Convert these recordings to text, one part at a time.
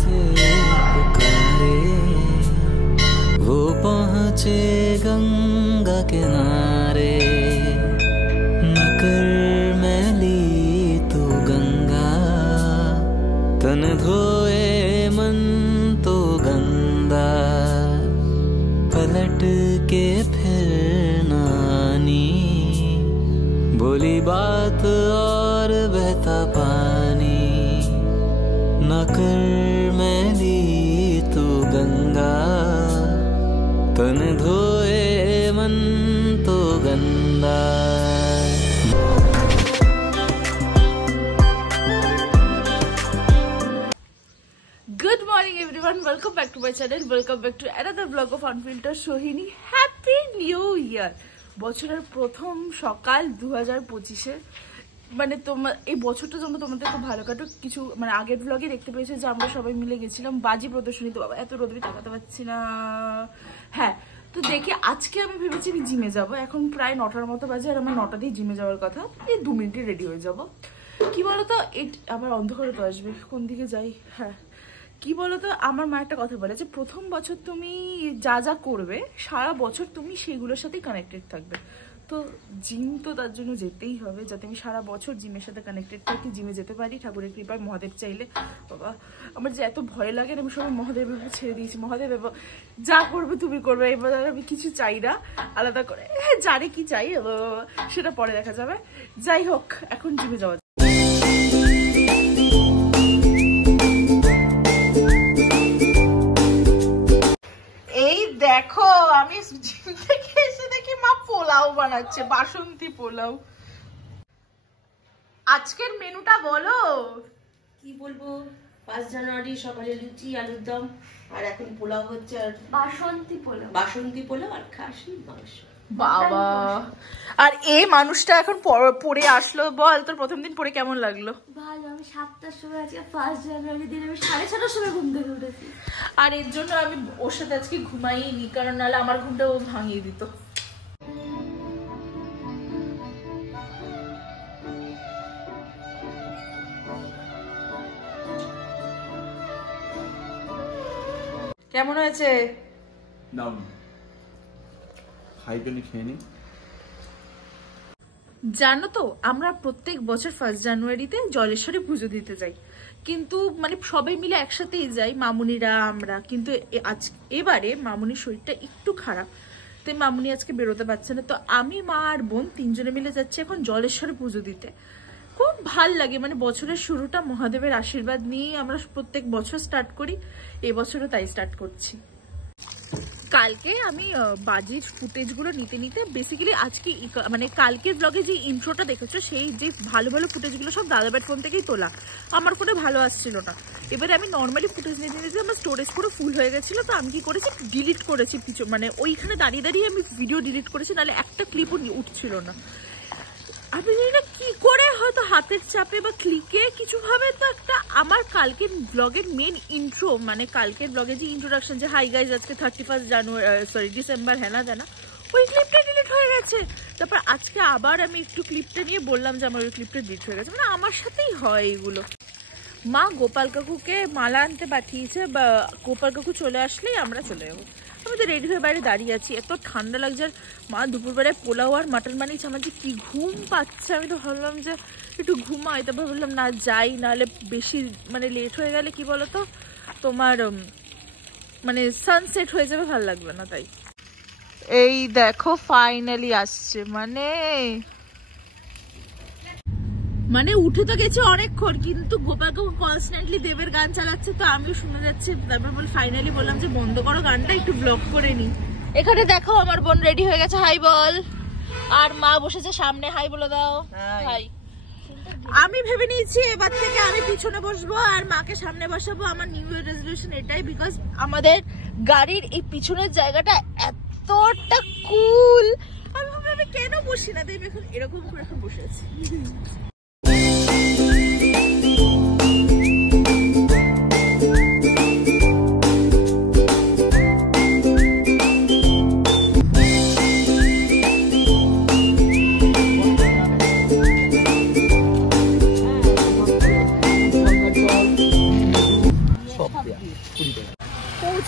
से पुकारे, वो पहुँचे गंगा किनारे। न कर मैली तू गंगा, तन धोए मन तो गंदा। पलट के फिर नानी, बोली बात और बहता पानी। न कर मैली तू गंगा, तन धोए मन तो गंदा। Good morning everyone, welcome back to my channel, welcome back to another vlog of Unfiltered Sohini. Happy New Year! বছরের প্রথম সকাল 2025-এর, মানে তোমার এই বছরটা জন্য তোমাদের খুব ভালো কাটো। কিছু মানে আগের ব্লগে দেখতে পেয়েছো যে আমরা সবাই মিলে গেছিলাম বাজি প্রদর্শনীতে। বাবা এত রোদে তাকাতে পারছি না। হ্যাঁ, তো দেখি আজকে আমি ভেবেছি আমি জিমে যাবো। এখন প্রায় 9টার মতো বাজে আর আমার 9টা দিয়ে জিমে যাওয়ার কথা। এই 2 মিনিটে রেডি হয়ে যাবো। কি বলতো, আবার অন্ধকারে তো আসবে, কোন দিকে যাই। হ্যাঁ, কি বলতো, আমার মা একটা কথা বলে যে প্রথম বছর তুমি যা যা করবে সারা বছর তুমি সেগুলোর সাথেই কানেক্টেড থাকবে। তো জিম তো তার জন্য যেতেই হবে, যাতে আমি সারা বছর জিমের সাথে কানেক্টেড থাকি, জিমে যেতে পারি ঠাকুরের কৃপায়। মহাদেব চাইলে, বাবা আমার যে এত ভয় লাগে আমি সবাই মহাদেবের উপর ছেড়ে দিয়েছি। মহাদেব যা করবে তুমি করবে, এবার আমি কিছু চাই না আলাদা করে। হ্যাঁ, জানি কি চাই সেটা পরে দেখা যাবে। যাই হোক, এখন জিমে যাওয়া। এই দেখো, আমি জিম থেকে এসে দেখি মা পোলাও বানাচ্ছে, বাসন্তী পোলাও। আজকের মেনুটা বলো। কি বলবো, 5 জানুয়ারি সকালে লুচি আলুর দম, আর এখন পোলাও হচ্ছে। আর বাসন্তী পোলাও আর খাসির মাংস। বাবা, আর এই মানুষটা এখন পড়ে আসলো। বল, তোর প্রথম দিন পড়ে কেমন লাগলো? ভালো। আমি 7টার সময়, আজকে 1 জানুয়ারি দিন আমি 6:30টার সময় ঘুম থেকে উঠেছি। আর এর জন্য আমি ওর সাথে আজকে ঘুমাইনি, কারণ নাহলে আমার ঘুমটা ও ভাঙিয়ে দিত। কেমন হয়েছে? জানো তো, আমরা প্রত্যেক বছর 1 জানুয়ারিতে জলেশ্বরী পুজো দিতে যাই, কিন্তু মানে সবাই মিলে একসাথেই যাই, মামুনিরা আমরা। কিন্তু এবারে মামুনির শরীরটা একটু খারাপ, তাই মামুনি আজকে বেরোতে পারছে না। তো আমি, মা আর বোন 3 জনে মিলে যাচ্ছি এখন জলেশ্বরী পুজো দিতে। খুব ভাল লাগে, মানে বছরের শুরুটা মহাদেবের আশীর্বাদ নিয়ে আমরা প্রত্যেক বছর স্টার্ট করি, এবছরও তাই স্টার্ট করছি। কালকে আমি বাজির ফুটেজগুলো নিতে বেসিক্যালি আজকে মানে কালকের ব্লগে যে ইন্ট্রোটা দেখেছো, সেই যে ভালো ভালো ফুটেজগুলো সব দাদাবাট ফোন থেকেই তোলা, আমার ফোনে ভালো আসছিল না। এবারে আমি নর্মালি ফুটেজ নিতে আমার স্টোরেজ পুরো ফুল হয়ে গেছিলো। তো আমি কি করেছি, ডিলিট করেছি কিছু, মানে ওইখানে দাঁড়িয়ে দাঁড়িয়ে আমি ভিডিও ডিলিট করেছি, নাহলে একটা ক্লিপও উঠছিল না। আমি জানি না কি করে, হয়তো হাতের চাপে বা ক্লিকে কিছু ভাবে তো একটা আমার কালকের ব্লগের মেন ইন্ট্রো, মানে কালকের ব্লগের যে ইন্ট্রোডাকশন, যে হাই গাইজ আজকে 31 ডিসেম্বর, হ্যাঁ না জানা, ওই ক্লিপটা ডিলিট হয়ে গেছে। তারপর আজকে আবার আমি একটু ক্লিপটা নিয়ে বললাম যে আমার ওই ক্লিপটা ডিলিট হয়ে গেছে। মানে আমার সাথেই হয় এগুলো। মা গোপাল কাকুকে মালা আনতে পাঠিয়েছে, বা গোপাল কাকু চলে আসলেই আমরা চলে যাবো। আমি তো রেডি হয়ে বাইরে দাঁড়িয়ে আছি, এত ঠান্ডা লাগছে। আর মা দুপুরবেলায় পোলাও আর মাটন বানিয়েছে, আমার যে কি ঘুম পাচ্ছে। আমি তো ভাবলাম যে একটু ঘুমাই, তারপর বললাম না যাই, নাহলে বেশি মানে লেট হয়ে গেলে কি বলতো তোমার মানে সানসেট হয়ে যাবে, ভালো লাগবে না। তাই এই দেখো ফাইনালি আসছে, মানে উঠে তো গেছে অনেকক্ষণ, কিন্তু গোপাল কাকু কনস্ট্যান্টলি দেবের গান চালাচ্ছে, তো আমিও শুনে যাচ্ছি। তারপর ফাইনালি বললাম যে বন্ধ করো গানটা, একটু ব্লগ করে নি। এখানে দেখো আমার বোন রেডি হয়ে গেছে, হাই বল। আর মা বসেছে সামনে, হাই বলে দাও। হাই। আমি ভেবে নিয়েছি এবার থেকে আমি পিছনে বসবো আর মাকে সামনে বসাবো। আমার নিউ ইয়ার রেজলিউশন এটাই, বিকজ আমাদের গাড়ির এই পিছনের জায়গাটা এতটা কুল। আমি ভাবলাম আমি কেন বসি না, দেব এখন এরকম করে এখন বসে আছি।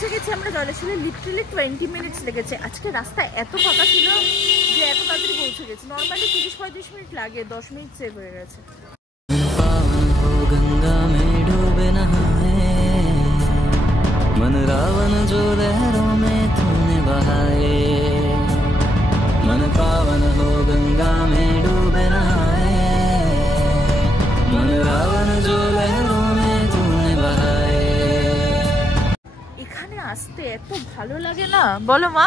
পৌঁছে গেছি আমরা জলেশ্বরে, লিটারালি 20 মিনিটস লেগেছে। আজকে রাস্তা এত ফাঁকা ছিল যে এত তাড়াতাড়ি পৌঁছে গেছি। নর্মালি 30-35 মিনিট লাগে, 10 মিনিট সেভ হয়ে গেছে। गंगा में डूबे नहाए, मन रावण जो लहरों में तूने बहाए, मन पावन हो गंगा में डूबे नहाए, मन रावण जो लहरों में तूने बहाए। এখানে আসতে এত ভালো লাগে না বলো মা,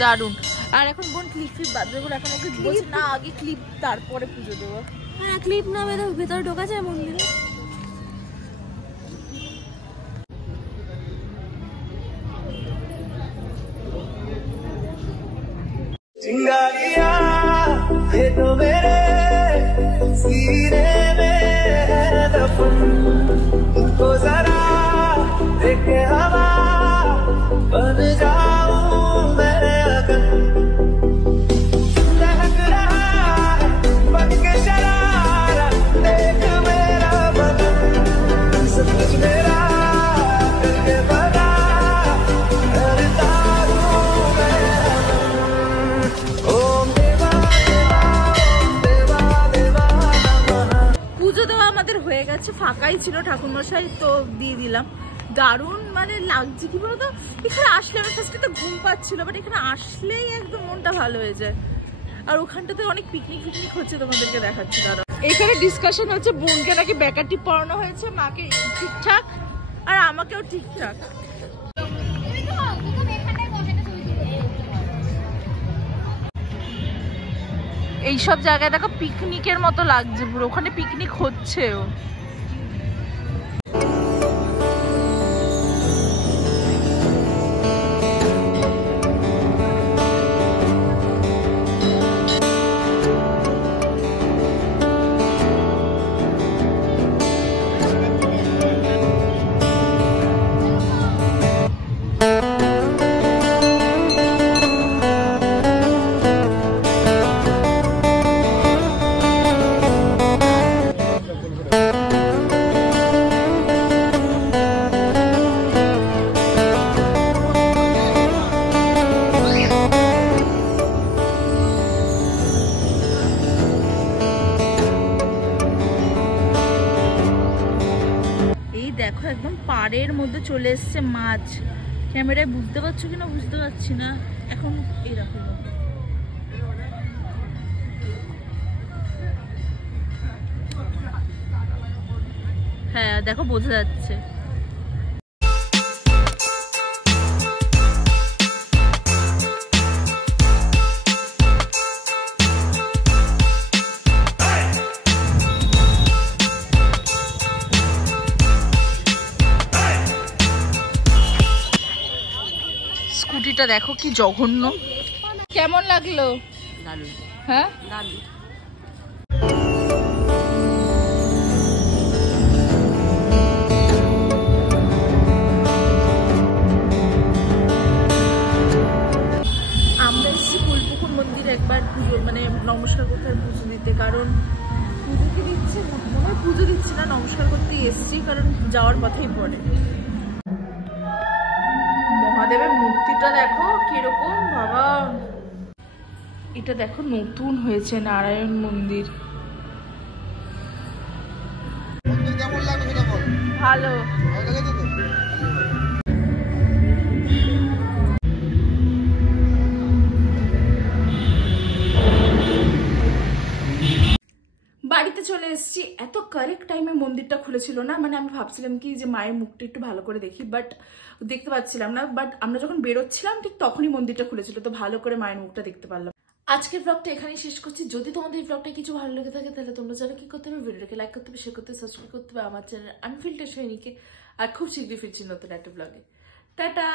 দারুণ। আর এখন বোন ক্লিপ ফ্লিপ বাঁধবে বলে এখন ওকে বলছি না আগে ক্লিপ তারপরে পুজো দেবো। হ্যাঁ ক্লিপ না বেঁধে ভেতরে ঢোকা যায় মন্দিরে। चिंगारियां ये तो मेरे सीने में है दफन, तुमको जरा देखे हवा बन जाऊं मैं अगर, लहक रहा है बन के शरारा देख मेरा बदन, सब कुछ मेरा करके बना करता हूं मैं। পুজো দেওয়া আমাদের হয়ে গেছে, ফাঁকাই ছিল ঠাকুরমশাই, তো দিয়ে দিলাম। দারুণ মানে লাগছে কি বলতো, এখানে আসলে আমার ফার্স্টে তো ঘুম পাচ্ছিল, বাট এখানে আসলেই একদম মনটা ভালো হয়ে যায়। আর ওখানটাতে অনেক পিকনিক ফিকনিক হচ্ছে, তোমাদেরকে দেখাচ্ছি। দাঁড়াও, এখানে ডিসকাশন হচ্ছে, বোনকে নাকি বেকার টিপ পড়ানো হয়েছে, মাকে ঠিকঠাক আর আমাকেও ঠিকঠাক। এইসব জায়গায় দেখো পিকনিকের মতো লাগছে পুরো, ওখানে পিকনিক হচ্ছেও। দেখো একদম পাড়ের মধ্যে চলে এসছে মাছ। ক্যামেরায় বুঝতে পারছো কিনা বুঝতে পারছি না, এখন এরকম। হ্যাঁ দেখো বোঝা যাচ্ছে। স্কুটিটা দেখো কি জঘন্য। কেমন লাগলো? হ্যাঁ আমরা এসেছি ফুলপুকুর মন্দিরে একবার পুজো মানে নমস্কার করতে, পুজো দিতে। কারণ পুজো কি দিচ্ছে মনে হয়, পুজো দিচ্ছি না, নমস্কার করতেই এসেছি, কারণ যাওয়ার কথাই পড়ে। মহাদেবের মূর্তিটা দেখো কিরকম বাবা, এটা দেখো নতুন হয়েছে নারায়ণ মন্দির। ভালো বাড়িতে চলে এসেছি। এত কারেক্ট টাইমে মন্দিরটা খুলেছিল না, মানে আমি ভাবছিলাম কি যে মায়ের মুখটা একটু ভালো করে দেখি, বাট দেখতে পাচ্ছিলাম না। বাট আমরা যখন বেরোচ্ছিলাম ঠিক তখনই মন্দিরটা খুলেছিল, তো ভালো করে মায়ের মুখটা দেখতে পারলাম। আজকের ব্লগটা এখানেই শেষ করছি। যদি তোমাদের এই ব্লগটা কিছু ভালো লেগে থাকে তাহলে তোমরা যারা কি করতে হবে, ভিডিওটাকে লাইক করতে হবে, শেয়ার করতে, সাবস্ক্রাইব করতে হবে আমার চ্যানেল আনফিল্টার সৈনিকে। আর খুব শীঘ্রই ফিরছি নতুন একটা ব্লগে। টাটা।